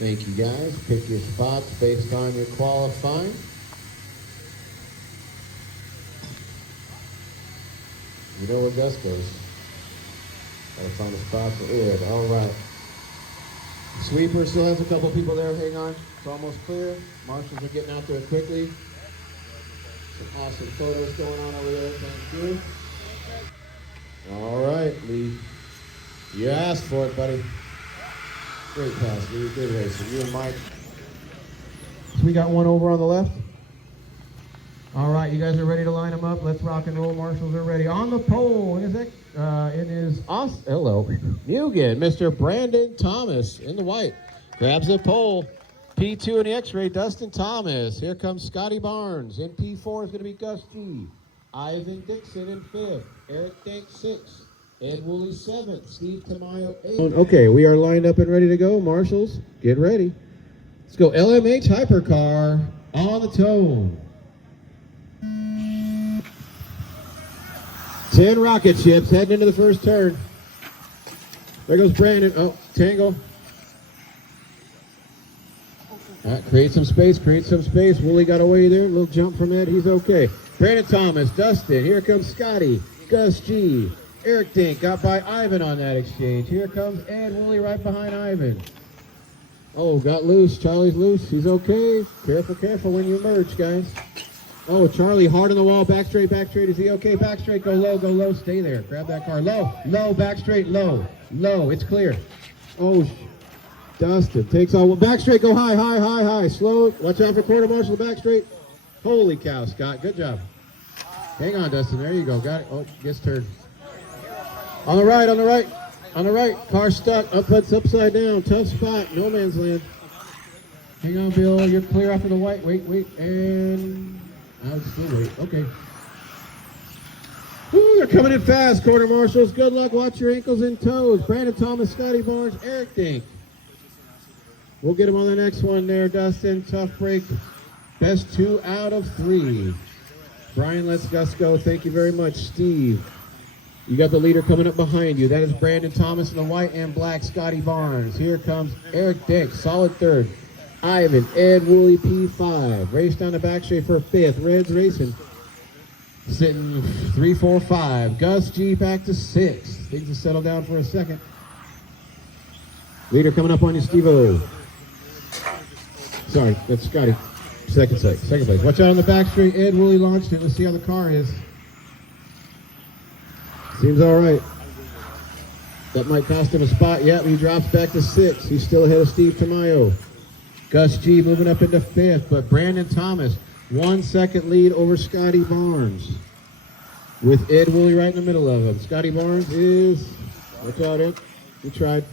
Thank you guys. Pick your spots based on your qualifying. You know where Gus goes. Gotta find a spot for Ed. All right. Sweeper still has a couple people there. Hang on. It's almost clear. Marshals are getting out there quickly. Some awesome photos going on over there. Thank you. All right, Lee. You asked for it, buddy. Great pass, Lee. Good racing. You and Mike. So we got one over on the left. All right, you guys are ready to line them up. Let's rock and roll. Marshals are ready. On the pole, is it? It is us. Hello, Mugen, Mr. Brandon Thomas in the white. Grabs the pole. P2 in the X-ray, Dustin Thomas. Here comes Scotty Barnes. In P4 is going to be Gus G. Ivan Dixon in 5th. Eric Dank 6th. Ed Woolley 7th. Steve Tamayo 8th. Okay, we are lined up and ready to go. Marshals, get ready. Let's go LMH Hypercar on the tone. 10 rocket ships heading into the first turn. There goes Brandon. Oh, Tango. All right, create some space, Woolley got away there. A little jump from Ed. He's okay. Brandon Thomas, Dustin. Here comes Scotty. Gus G. Eric Dink got by Ivan on that exchange. Here comes Ed Woolley right behind Ivan. Oh, got loose. Charlie's loose. He's okay. Careful when you merge, guys. Oh, Charlie, hard on the wall, back straight. Is he okay? Back straight, go low, stay there. Grab that car. Low, back straight, low. It's clear. Oh, Dustin takes all. Back straight, go high. Slow. Watch out for quarter marshal, back straight. Holy cow, Scott. Good job. Hang on, Dustin. There you go. Got it. Oh, gets turned. On the right. Car stuck. Upside down. Tough spot. No man's land. Hang on, Bill. You're clear off of the white. Wait. And... I'll still wait. Okay. Ooh, they're coming in fast, quarter marshals. Good luck. Watch your ankles and toes. Brandon Thomas, Scotty Barnes, Eric Dink. We'll get him on the next one there, Dustin. Tough break. Best 2 out of 3. Brian lets Gus go. Thank you very much, Steve. You got the leader coming up behind you. That is Brandon Thomas in the white and black, Scotty Barnes. Here comes Eric Dink, solid 3rd. Ivan, Ed Woolley, P5. Race down the back straight for 5th. Reds racing. Sitting 3, 4, 5. Gus G back to 6th. Things will settle down for a second. Leader coming up on you, Steve-O. Sorry, that's Scotty. Second place. Watch out on the back straight. Ed Woolley launched it. Let's see how the car is. Seems all right. That might cost him a spot. Yep, he drops back to 6th. He's still ahead of Steve Tamayo. Gus G moving up into 5th, but Brandon Thomas, 1 second lead over Scotty Barnes, with Ed Woolley right in the middle of him. Scotty Barnes is, watch out, Ed, you tried.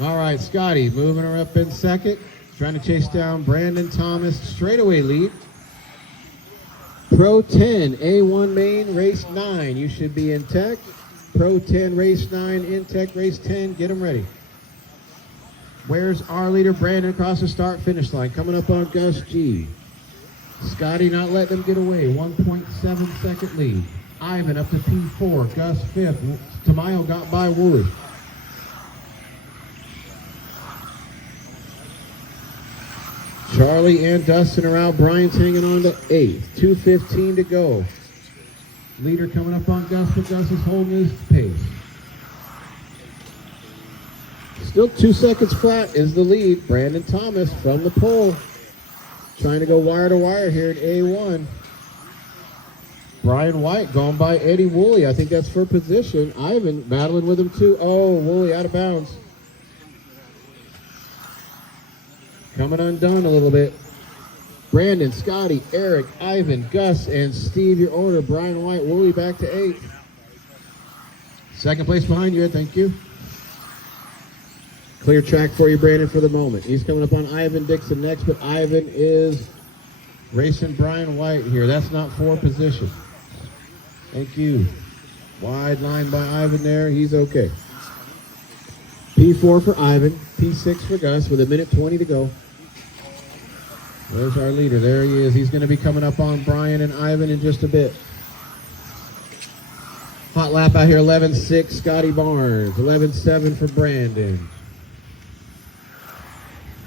All right, Scotty moving her up in 2nd, trying to chase down Brandon Thomas, straightaway lead. Pro 10, A1 main, race 9, you should be in tech. Pro 10, race 9, in tech, race 10, get them ready. Where's our leader, Brandon, across the start-finish line? Coming up on Gus G. Scotty not letting them get away. 1.7 second lead. Ivan up to P4. Gus 5th. Tamayo got by Woolley. Charlie and Dustin are out. Brian's hanging on to 8th. 2:15 to go. Leader coming up on Gus, but Gus is holding his pace. Still 2 seconds flat is the lead. Brandon Thomas from the pole. Trying to go wire to wire here at A1. Brian White going by Eddie Woolley. I think that's for position. Ivan battling with him too. Oh, Woolley out of bounds. Coming undone a little bit. Brandon, Scotty, Eric, Ivan, Gus, and Steve, your order. Brian White, Woolley back to 8th. 2nd place behind you, thank you. Clear track for you, Brandon, for the moment. He's coming up on Ivan Dixon next, but Ivan is racing Brian White here. That's not for position. Thank you. Wide line by Ivan there. He's okay. P4 for Ivan. P6 for Gus with 1:20 to go. There's our leader. There he is. He's going to be coming up on Brian and Ivan in just a bit. Hot lap out here, 11.6, Scotty Barnes. 11.7 for Brandon.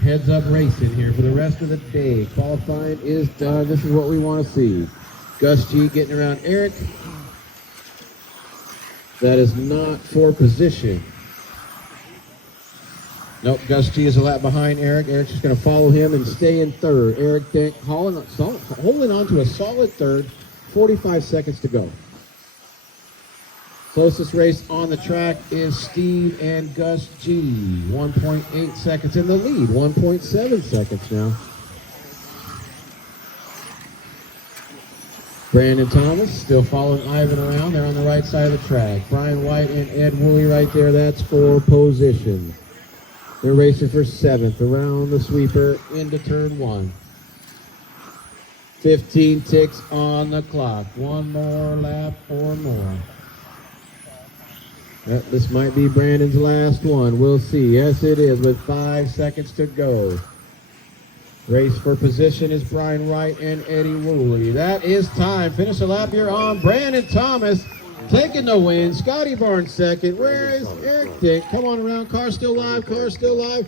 heads up racing here for the rest of the day. Qualifying is done. This is what we want to see. Gus G getting around Eric. That is not for position. Nope, Gus G is a lap behind Eric. Eric's just going to follow him and stay in third. Eric Dink holding on to a solid third. 45 seconds to go. Closest race on the track is Steve and Gus G. 1.8 seconds in the lead. 1.7 seconds now. Brandon Thomas still following Ivan around. They're on the right side of the track. Brian White and Ed Woolley right there. That's for position. They're racing for 7th around the sweeper into turn 1. 15 ticks on the clock. One more lap or more. This might be Brandon's last one. We'll see. Yes, it is with 5 seconds to go. Race for position is Brian Wright and Eddie Woolley. That is time. Finish the lap here on Brandon Thomas. Taking the win. Scotty Barnes second. Where is Eric Dick? Come on around. Car still live. Car still live.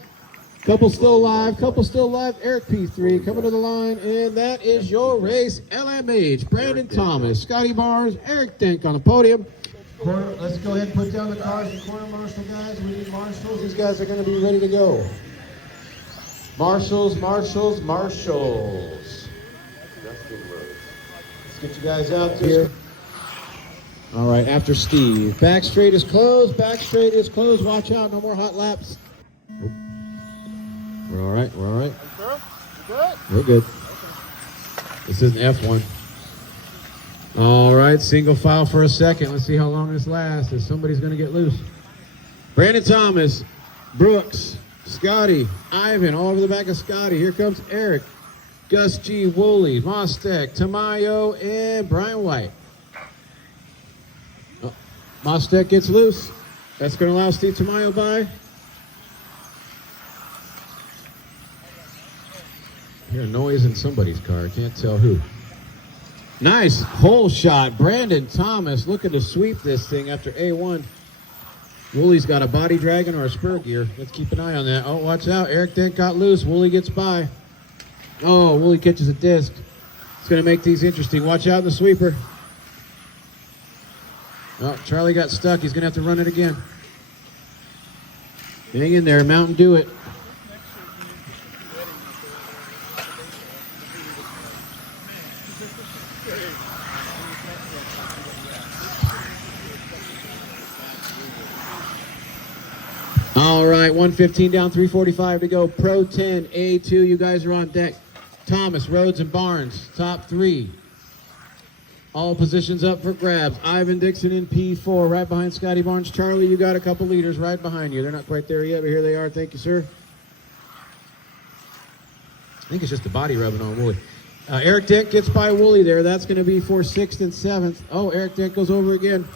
Couple still live. Couple still live. Eric P3 coming to the line. And that is your race. LMH. Brandon Thomas. Scotty Barnes. Eric Dink on the podium. Let's go ahead and put down the cars and corner marshal guys. We need marshals. These guys are going to be ready to go. Marshals, marshals, marshals. Let's get you guys out here. All right, after Steve. Back straight is closed. Back straight is closed. Watch out. No more hot laps. Oh. We're all right. We're all right. We're good. This is an F1. All right, single file for a second. Let's see how long this lasts. If somebody's going to get loose. Brandon Thomas, Brooks, Scotty, Ivan, all over the back of Scotty. Here comes Eric, Gus G, Woolley, Mostek, Tamayo, and Brian White. Oh, Mostek gets loose. That's going to allow Steve Tamayo by. I hear a noise in somebody's car. I can't tell who. Nice hole shot. Brandon Thomas looking to sweep this thing after A1. Woolley's got a body dragon or a spur gear. Let's keep an eye on that. Oh, watch out. Eric Dent got loose. Woolley gets by. Oh, Woolley catches a disc. It's going to make these interesting. Watch out in the sweeper. Oh, Charlie got stuck. He's going to have to run it again. Hang in there. Mountain Dew it. All right, 1:15 down, 3:45 to go. Pro 10, A2, you guys are on deck. Thomas, Rhodes, and Barnes, top 3. All positions up for grabs. Ivan Dixon in P4, right behind Scotty Barnes. Charlie, you got a couple leaders right behind you. They're not quite there yet, but here they are. Thank you, sir. I think it's just the body rubbing on Woolley. Eric Dent gets by Woolley there. That's going to be for 6th and 7th. Oh, Eric Dent goes over again.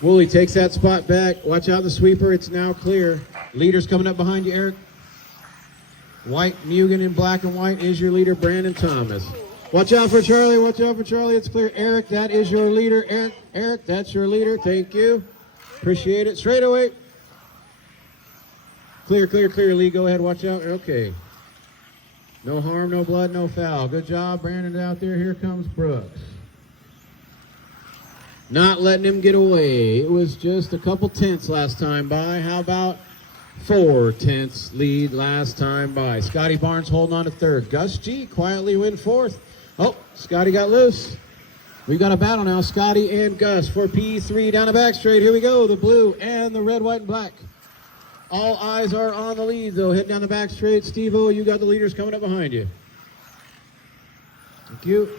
Woolley takes that spot back. Watch out the sweeper. It's now clear. Leader's coming up behind you, Eric. White, Mugen in black and white is your leader, Brandon Thomas. Watch out for Charlie. Watch out for Charlie. It's clear. Eric, that is your leader. Eric, that's your leader. Thank you. Appreciate it. Straight away. Clear, clear, clear. Lee, go ahead. Watch out. Okay. No harm, no blood, no foul. Good job, Brandon, out there. Here comes Brooks. Not letting him get away. It was just a couple tenths last time by. How about 4 tenths lead last time by? Scotty Barnes holding on to 3rd. Gus G quietly win 4th. Oh, Scotty got loose. We've got a battle now. Scotty and Gus for P3 down the back straight. Here we go. The blue and the red, white, and black. All eyes are on the lead, though. Heading down the back straight. Steve-O, you got the leaders coming up behind you. Thank you.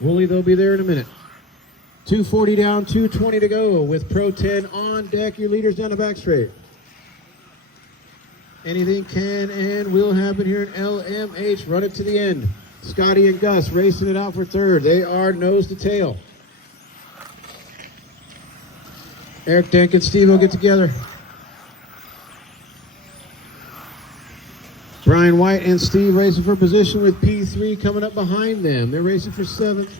Woolley, they'll be there in a minute. 2:40 down, 2:20 to go with Pro 10 on deck. Your leaders down the back straight. Anything can and will happen here in LMH. Run it to the end. Scotty and Gus racing it out for 3rd. They are nose to tail. Eric Dank and Steve will get together. Brian White and Steve racing for position with P3 coming up behind them. They're racing for 7th.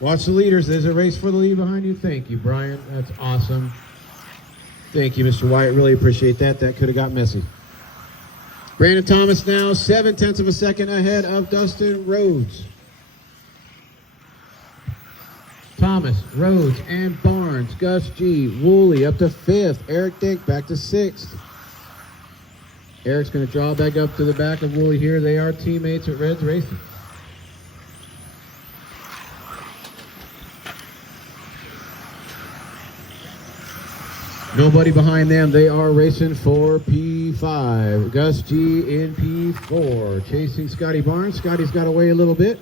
Watch the leaders. There's a race for the lead behind you. Thank you, Brian. That's awesome. Thank you, Mr. White. Really appreciate that. That could have got messy. Brandon Thomas now 0.7 of a second ahead of Dustin Rhodes. Thomas, Rhodes, and Barnes, Gus G, Woolley up to 5th. Eric Dink back to 6th. Eric's going to draw back up to the back of Woolley here. They are teammates at Reds Racing. Nobody behind them. They are racing for P5. Gus G in P4. Chasing Scotty Barnes. Scotty's got away a little bit.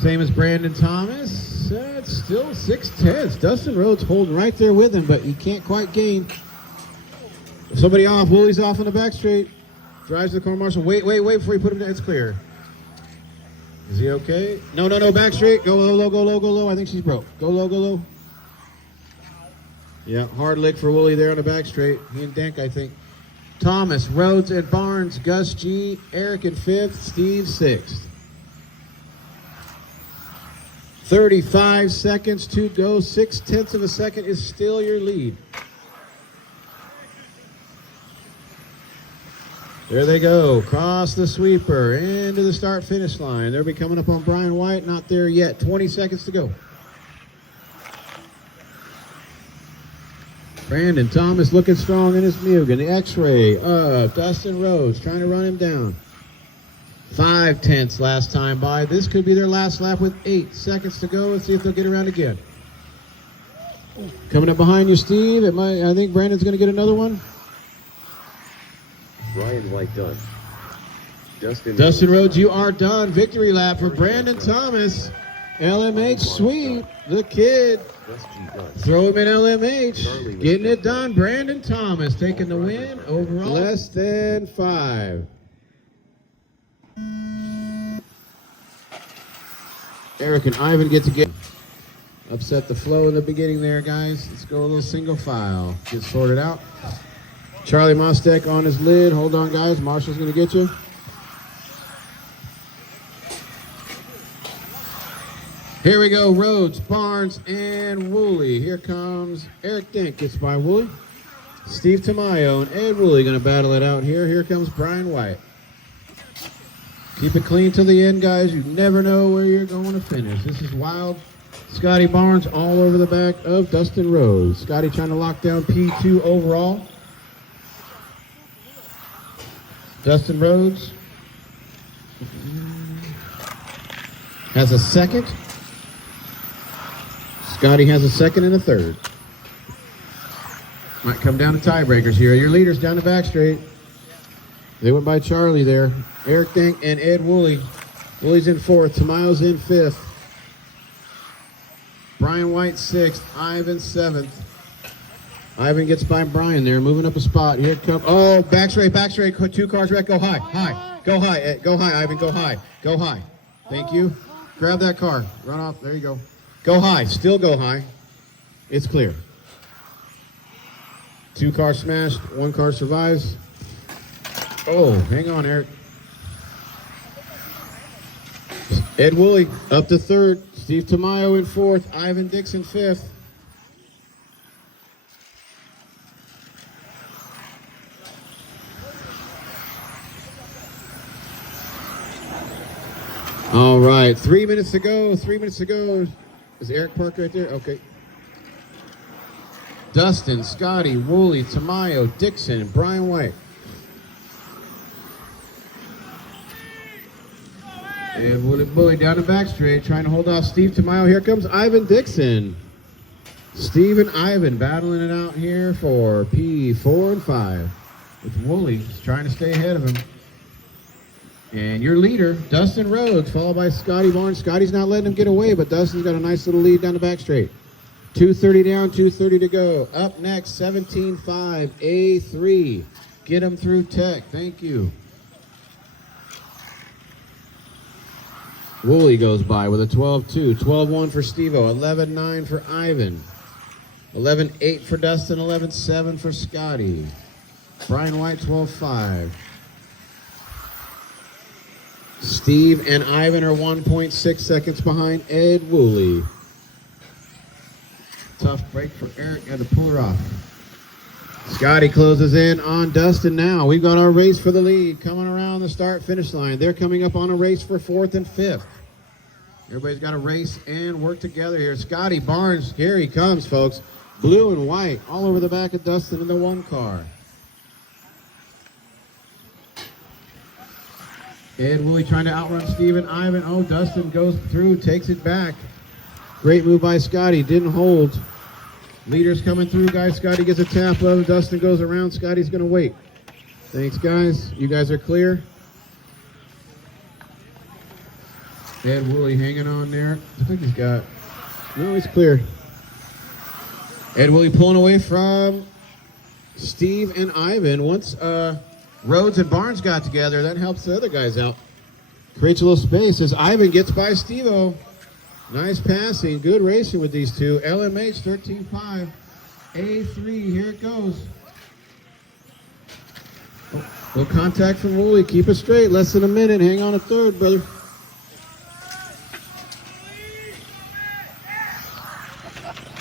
Same as Brandon Thomas. It's still 6/10. Dustin Rhodes holding right there with him, but he can't quite gain. Somebody off. Wooley's off on the back straight. Drives to the corner marshal. Wait before you put him down. It's clear. Is he okay? No. Back straight. Go low, go low, go low. I think she's broke. Go low, go low. Yeah, hard lick for Woolley there on the back straight. He and Denk, I think. Thomas, Rhodes, and Barnes. Gus G, Eric in 5th. Steve 6th. 35 seconds to go. 0.6 of a second is still your lead. There they go. Cross the sweeper into the start-finish line. They'll be coming up on Brian White. Not there yet. 20 seconds to go. Brandon Thomas looking strong in his Mugen. The X-ray of Dustin Rhodes trying to run him down. 0.5 last time by. This could be their last lap with 8 seconds to go. Let's see if they'll get around again. Coming up behind you, Steve. I think Brandon's going to get another one. Brian White done. Dustin Rhodes, you are done. Victory lap for Brandon Thomas. LMH sweep. The kid. Throw him in LMH. Getting it done. Brandon Thomas taking the win overall. Less than 5. Eric and Ivan get together. Upset the flow in the beginning there, guys. Let's go a little single file. Get sorted out. Charlie Mostek on his lid. Hold on, guys. Marshall's going to get you. Here we go. Rhodes, Barnes, and Woolley. Here comes Eric Dink. Gets by Woolley. Steve Tamayo and Ed Woolley going to battle it out here. Here comes Brian White. Keep it clean till the end, guys. You never know where you're going to finish. This is wild. Scotty Barnes all over the back of Dustin Rhodes. Scotty trying to lock down P2 overall. Dustin Rhodes has a second. Scotty has a second and a third. Might come down to tiebreakers here. Your leaders down the back straight. They went by Charlie there. Eric Dink and Ed Woolley. Woolley's in 4th. Tamayo's in 5th. Brian White 6th. Ivan 7th. Ivan gets by Brian there, moving up a spot. Here it comes. Oh, back straight. 2 cars wreck. Go high. Go high. Go high, Ivan. Go high. Go high. Thank you. Grab that car. Run off. There you go. Go high. Still go high. It's clear. 2 cars smashed. 1 car survives. Oh, hang on, Eric. Ed Woolley up to 3rd. Steve Tamayo in 4th. Ivan Dixon 5th. All right, 3 minutes to go. 3 minutes to go. Is Eric Park right there? Okay. Dustin, Scotty, Woolley, Tamayo, Dixon, and Brian White. And Woolley down the back straight, trying to hold off Steve Tamayo. Here comes Ivan Dixon. Steve and Ivan battling it out here for P4 and 5. With Woolley trying to stay ahead of him. And your leader, Dustin Rhodes, followed by Scotty Barnes. Scotty's not letting him get away, but Dustin's got a nice little lead down the back straight. 2:30 down, 2:30 to go. Up next, 17.5, A3. Get him through Tech. Thank you. Woolley goes by with a 12.2. 12.1 for Steve-O. 11.9 for Ivan. 11.8 for Dustin. 11.7 for Scotty. Brian White, 12.5. Steve and Ivan are 1.6 seconds behind Ed Woolley. Tough break for Eric. Had to pull her off. Scotty closes in on Dustin now. We've got our race for the lead coming around the start-finish line. They're coming up on a race for 4th and 5th. Everybody's got to race and work together here. Scotty Barnes, here he comes, folks. Blue and white all over the back of Dustin in the 1 car. Ed Woolley trying to outrun Steven Ivan. Oh, Dustin goes through, takes it back. Great move by Scotty, didn't hold. Leaders coming through, guys. Scotty gets a tap of. Dustin goes around. Scotty's going to wait. Thanks, guys. You guys are clear. Ed Woolley hanging on there. I think he's got... No, he's clear. Ed Woolley pulling away from Steve and Ivan. Once Rhodes and Barnes got together, that helps the other guys out. Creates a little space as Ivan gets by Steve-O. Nice passing, good racing with these two. LMH 13.5, A3, here it goes. Oh, no contact from Woolley, keep it straight, less than a minute, hang on a third, brother.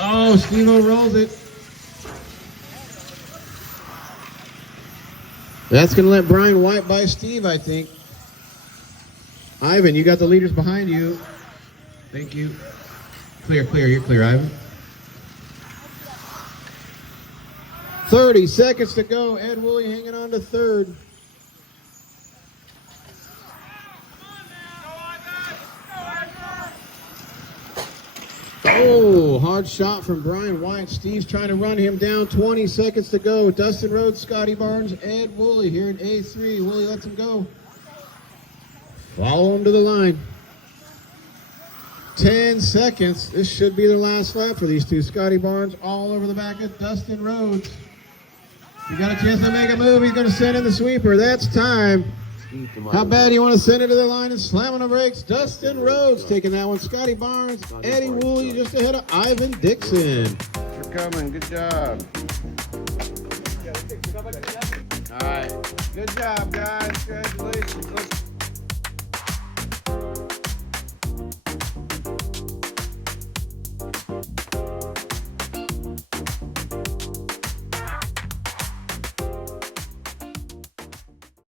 Oh, Steve-O rolls it. That's gonna let Brian White by Steve, I think. Ivan, you got the leaders behind you. Thank you. Clear, clear, you're clear, Ivan. 30 seconds to go. Ed Woolley hanging on to 3rd. Oh, hard shot from Brian White. Steve's trying to run him down. 20 seconds to go. Dustin Rhodes, Scotty Barnes, Ed Woolley here in A3. Woolley lets him go. Follow him to the line. 10 seconds. This should be the last lap for these two. Scotty Barnes all over the back of Dustin Rhodes. You got a chance to make a move. He's going to send in the sweeper. That's time. How bad do you want to send it to the line and slam on the brakes? Dustin Rhodes taking that one. Scotty Barnes, Eddie Woolley just ahead of Ivan Dixon. You're coming. Good job. All right. Good job, guys. Congratulations.